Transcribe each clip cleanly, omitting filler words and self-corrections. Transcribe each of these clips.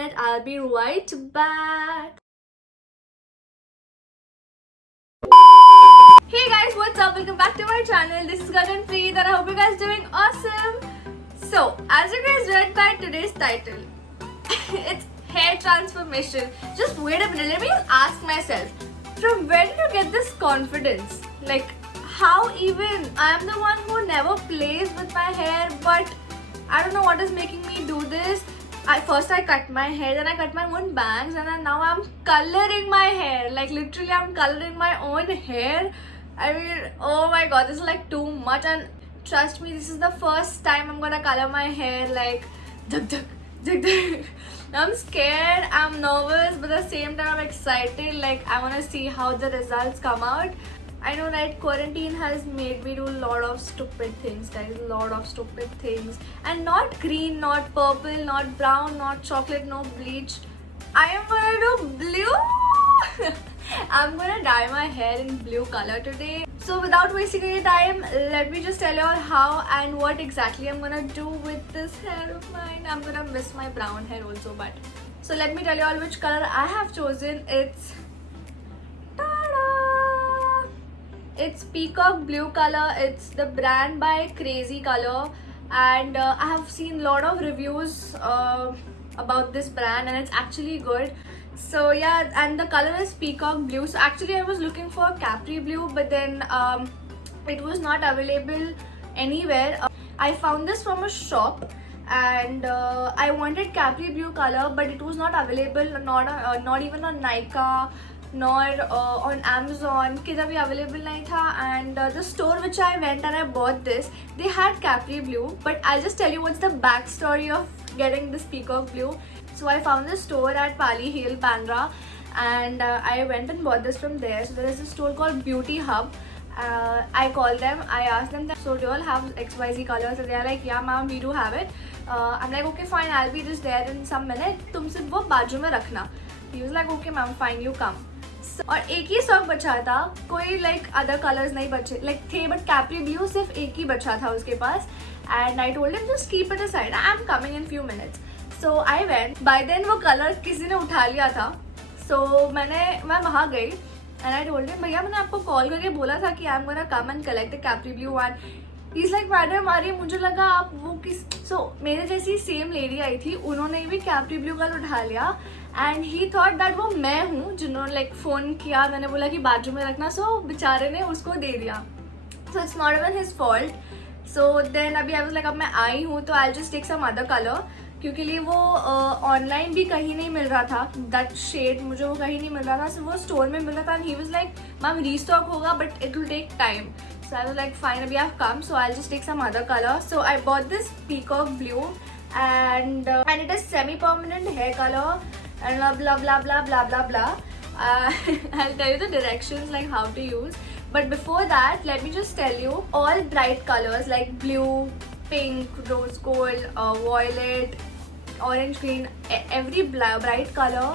minute. I'll be right back. Hey guys, what's up? Welcome back to my channel. This is Gagan Preet and I hope you guys doing awesome. So, as you guys read by today's title, it's hair transformation. Just wait a minute, let me just ask myself, from where did you get this confidence? Like, how even? I'm the one who never plays with my hair, but I don't know what is making me do this. First I cut my hair, then I cut my own bangs, and then now I'm coloring my hair. Like literally I'm coloring my own hair. I mean, oh my god, this is like too much. And trust me, this is the first time I'm gonna color my hair. Like dug dug dug dug. I'm scared, I'm nervous, but at the same time I'm excited. Like I wanna see how the results come out. I know that quarantine has made me do a lot of stupid things, guys. A lot of stupid things. And not green, not purple, not brown, not chocolate, no bleached. I am gonna do blue. I'm gonna dye my hair in blue color today. So without wasting any time, let me just tell you all how and what exactly I'm gonna do with this hair of mine. I'm gonna miss my brown hair also, but so let me tell you all which color I have chosen. It's peacock blue color. It's the brand by Crazy Color, and I have seen a lot of reviews about this brand, and it's actually good. So yeah, and the color is peacock blue. So actually I was looking for Capri blue, but then it was not available anywhere. I found this from a shop, and I wanted Capri blue color, but it was not available, not even on Nykaa nor on Amazon. किधर भी available नहीं था. And the store which I went and I bought this, they had Capri blue, but I'll just tell you what's the backstory of getting this peacock blue. So I found this store at Pali Hill, Bandra, and I went and bought this from there. So there is a store called Beauty Hub. I called them, I asked them that, so do you all have XYZ colors? So they are like, yeah ma'am, we do have it. I'm like, okay fine, I'll be just there in some minute, तुम सिर्फ वो बाजू में रखना. He was like, okay ma'am, fine, you come. और एक ही stock बचा था, कोई लाइक अदर कलर्स नहीं बचे लाइक थे, बट कैप्री ब्लू सिर्फ एक ही बचा था उसके पास. And I told him just keep it aside, I am coming in few minutes. So I went. By then वो कलर किसी ने उठा लिया था. सो मैं वहाँ गई एंड आई टोल्ड हिम, भैया मैंने आपको कॉल करके बोला था कि I am gonna come and collect the Capri blue one. He is like, madam अरे मुझे लगा आप वो किस. सो मेरे जैसी सेम लेडी आई थी, उन्होंने भी कैप्री ब्लू कलर उठा लिया. एंड ही थॉट दैट वो मैं हूँ जिन्होंने लाइक फ़ोन किया. मैंने बोला कि बाजू में रखना, सो बेचारे ने उसको दे दिया. So it's not even his fault. So then अभी आई वाज लाइक, अब मैं आई हूँ तो I just take some other colour, क्योंकि लिए वो ऑनलाइन भी कहीं नहीं मिल रहा था. दैट शेड मुझे वो कहीं नहीं मिल रहा था, सिर्फ वो स्टोर में मिल रहा था. And he was like, ma'am restock होगा but it will take time. So I was like, fine, abhi I've come, so I'll just take some other color. So I bought this peacock blue, and it is semi-permanent hair color, and blah blah blah blah blah blah. I'll tell you the directions like how to use. But before that, let me just tell you all bright colors like blue, pink, rose gold, violet, orange green. Every bright color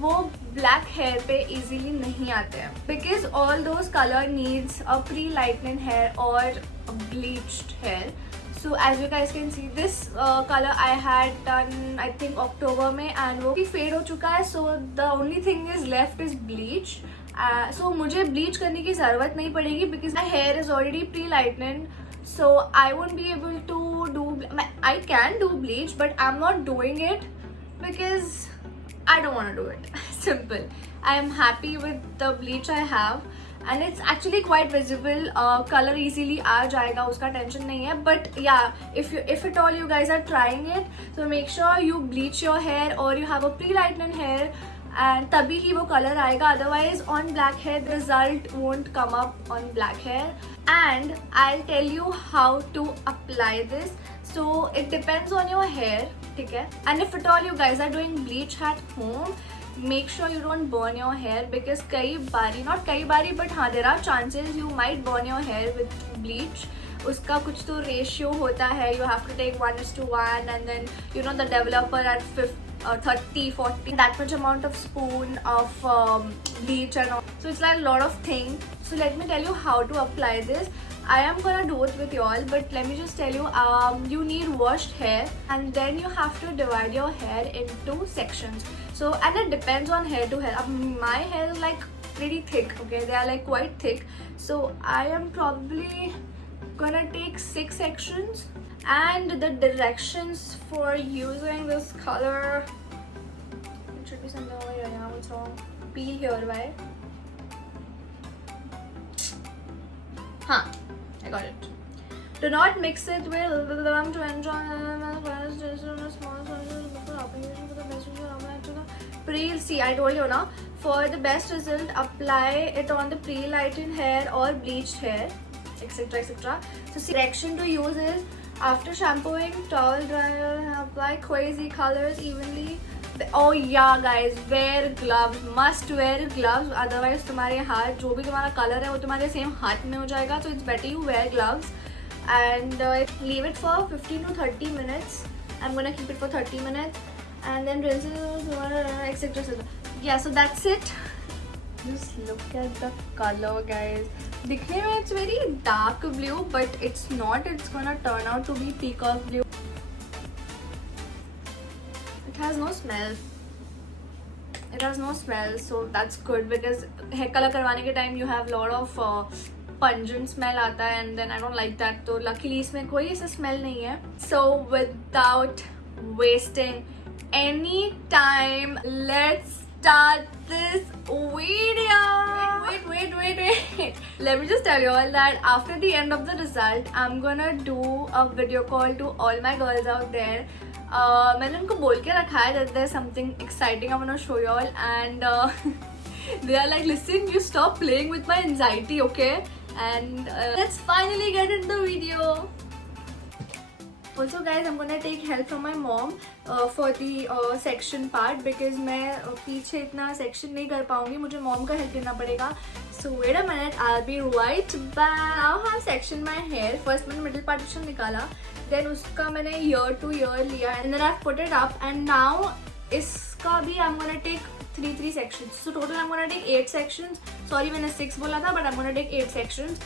वो black hair पे easily नहीं आते हैं, because all those colour needs a pre lightening hair और bleached hair. So as you guys can see, this colour I had done I think October में, and वो भी fade हो चुका है. So the only thing is left is bleach. So मुझे bleach करने की ज़रूरत नहीं पड़ेगी because my hair is already pre lightening. So I won't be able to do, I can do bleach but I am not doing it because I don't want to do it. Simple. I am happy with the bleach I have, and it's actually quite visible. Color easily आ जाएगा, उसका tension नहीं है. But yeah, if at all you guys are trying it, so make sure you bleach your hair or you have a pre-lightening hair, and तभी ही वो color आएगा. Otherwise, on black hair, the result won't come up on black hair. And I'll tell you how to apply this. So it depends on your hair, ठीक है. And if at all you guys are doing bleach at home, make sure you don't burn your hair, because not कई बारी, but हाँ, there are chances you might burn your hair with bleach. उसका कुछ तो ratio होता है, you have to take 1:1, and then you know the developer at 30-40, that much amount of spoon of bleach and all. So it's like a lot of things. So let me tell you how to apply this. I am gonna do it with y'all, but let me just tell you, you need washed hair, and then you have to divide your hair into sections. So, and it depends on hair to hair. My hair is like pretty thick, okay? They are like quite thick. So I am probably gonna take 6 sections, and the directions for using this color, it should be something over here. Yeah, what's wrong? Peel here, why? Huh, I got it. Do not mix it with them to enjoy pre. See, I told you now. For the best result, apply it on the pre-lightened hair or bleached hair, etc. etc. So, direction to use is after shampooing, towel dryer, apply crazy colors evenly. Oh yeah, guys, wear gloves. Must wear gloves. Otherwise, तुम्हारे हाथ जो भी तुम्हारा color है वो तुम्हारे same हाथ में हो जाएगा. So it's better you wear gloves and leave it for 15 to 30 minutes. I'm gonna keep it for 30 minutes and then rinse it, etc. Yeah, so that's it. Just look at the color, guys. दिखने में it's very dark blue, but it's not. It's gonna turn out to be peacock blue. It has no smell. It has no smell, so that's good because hair color करवाने के time you have lot of pungent smell आता है, and then I don't like that. तो luckily इसमें कोई ऐसा smell नहीं है. So without wasting any time, let's start this video. Wait. Let me just tell you all that after the end of the result, I'm gonna do a video call to all my girls out there. मैंने उनको बोल के रखा है that there's something exciting I want to show you all, and they are like, listen, you stop playing with my anxiety, okay? And let's finally get into the video. Also guys, I'm gonna take help from my mom for the section part because मैं पीछे इतना section नहीं कर पाऊँगी, मुझे mom का help लेना पड़ेगा. So wait a minute, I'll be right back. Now I have sectioned my hair. First मैंने middle partition निकाला, then उसका मैंने ear to ear लिया, and then I've put it up, and now इसका भी I'm gonna take 3 sections. So total I'm gonna take 8 sections. Sorry मैंने 6 बोला था, but I'm gonna take 8 sections.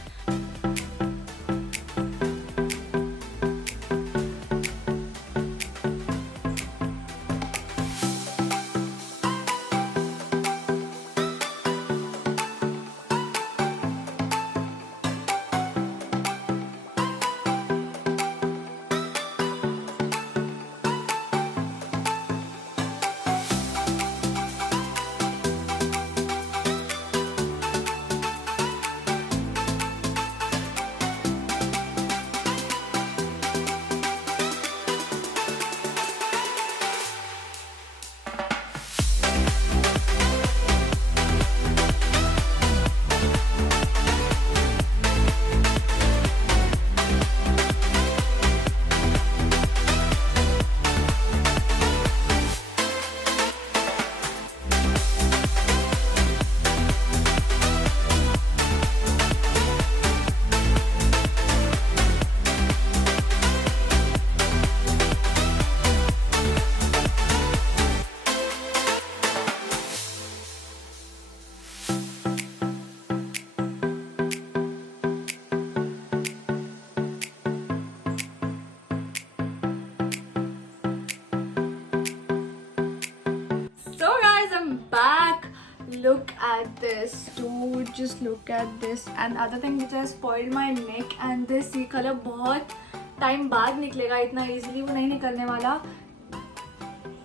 Look at this, dude, just look at this. And other thing which has spoiled my neck, and this ये color बहुत time बाद निकलेगा, इतना easily वो नहीं निकलने वाला.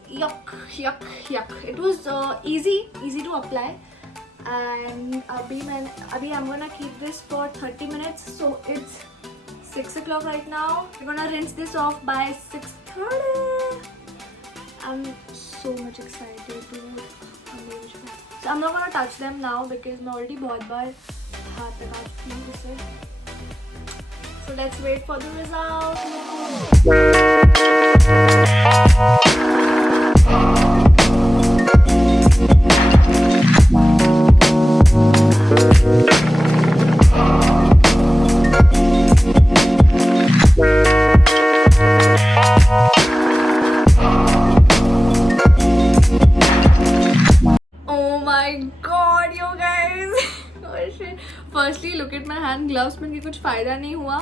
Yuck. It was easy to apply. And अभी I'm gonna keep this for 30 minutes. So it's 6 o'clock right now. We're gonna rinse this off by 6:30. I'm so much excited, dude. So I'm not gonna touch them now because मैं already बहुत बार हाथ लगा चुकी हूँ इसे. So let's wait for the result. Firstly look at my hand, gloves में कुछ फ़ायदा नहीं हुआ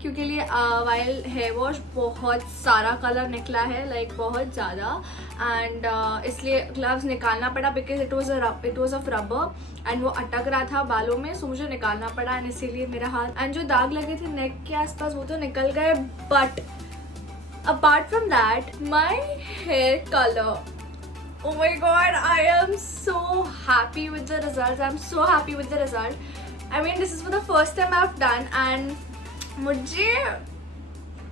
क्योंकि लिए वाइल हेयर वॉश बहुत सारा कलर निकला है, लाइक बहुत ज़्यादा, एंड इसलिए ग्लव्स निकालना पड़ा because it was of rubber and वो अटक रहा था बालों में, सो मुझे निकालना पड़ा एंड इसीलिए मेरा हाथ एंड जो दाग लगे थे नेक के आसपास वो तो निकल गए, but apart from that my hair colour, oh my god, I am so happy with the results. I'm so happy with the result. I mean, this is for the first time I've done and मुझे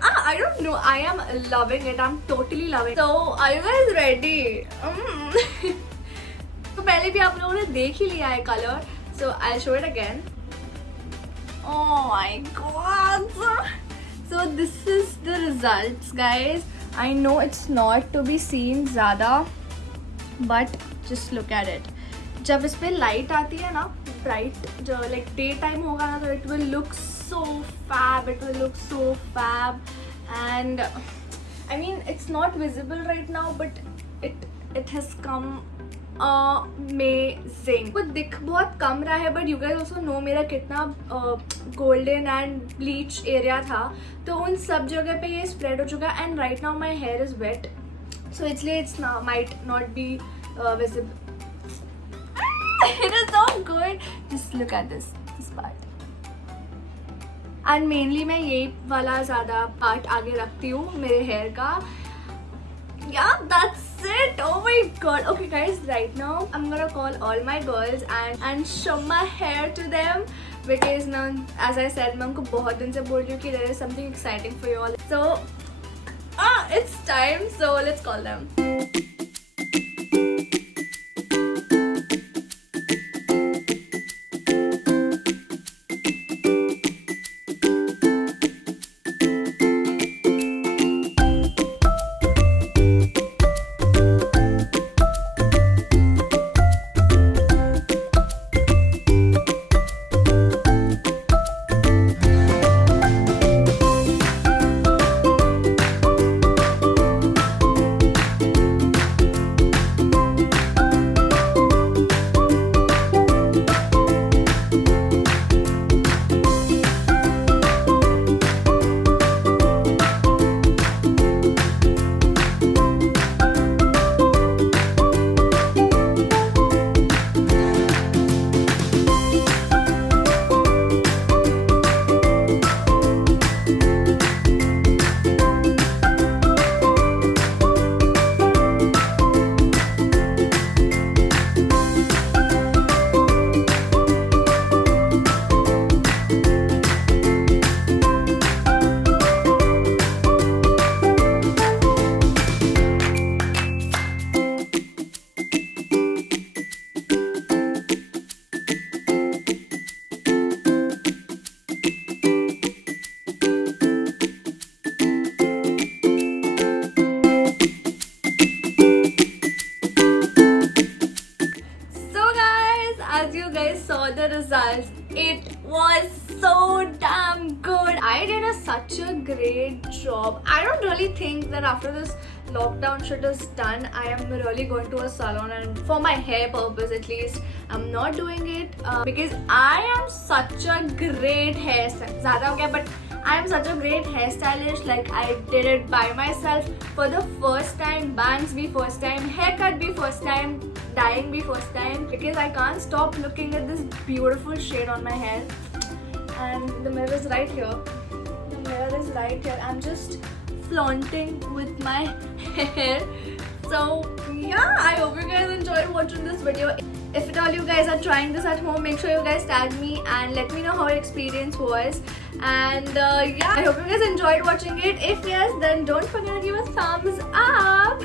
I don't know, I am loving it. I'm totally loving it. So are you guys ready? तो पहले भी आप लोगों ने देख ही लिया है colour, so I'll show it again. Oh my god. So this is the results, guys. I know it's not to be seen ज़्यादा, but just look at it. जब इस पर लाइट आती है ना, ब्राइट जो लाइक डे टाइम होगा ना, तो it will look so fab, it will look so fab and I mean it's not visible right now but it has come amazing. वो दिख बहुत कम रहा है but you guys also know मेरा कितना गोल्डन एंड ब्लीच एरिया था, तो उन सब जगह पे ये स्प्रेड हो चुका है and right now my hair is wet, so it's might not be visible. It is so good. Just look at this part. And mainly मैं यही वाला ज़्यादा part आगे रखती हूँ मेरे hair का. Yeah, that's it. Oh my god. Okay guys, right now I'm gonna call all my girls and show my hair to them because now, as I said, मैं उनको बहुत दिन से बोल रही हूँ कि there is something exciting for you all. So it's time, so let's call them. The results, it was so damn good. I did such a great job. I don't really think that after this lockdown shit is done, I am really going to a salon, and for my hair purpose at least, I'm not doing it because I am such a great hairstylist. ज़्यादा हो गया, but I am such a great hairstylist. Like I did it by myself for the first time. Bangs be first time, haircut be first time, dyeing be first time, because I can't stop looking at this beautiful shade on my hair. And the mirror is right here. The mirror is right here. I'm just flaunting with my hair. So yeah, I hope you guys enjoyed watching this video. If at all you guys are trying this at home, make sure you guys tag me and let me know how your experience was. And yeah, I hope you guys enjoyed watching it. If yes, then don't forget to give a thumbs up.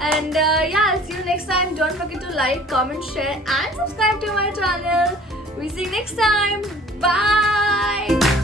And yeah, I'll see you next time. Don't forget to like, comment, share and subscribe to my channel. We'll see you next time. Bye.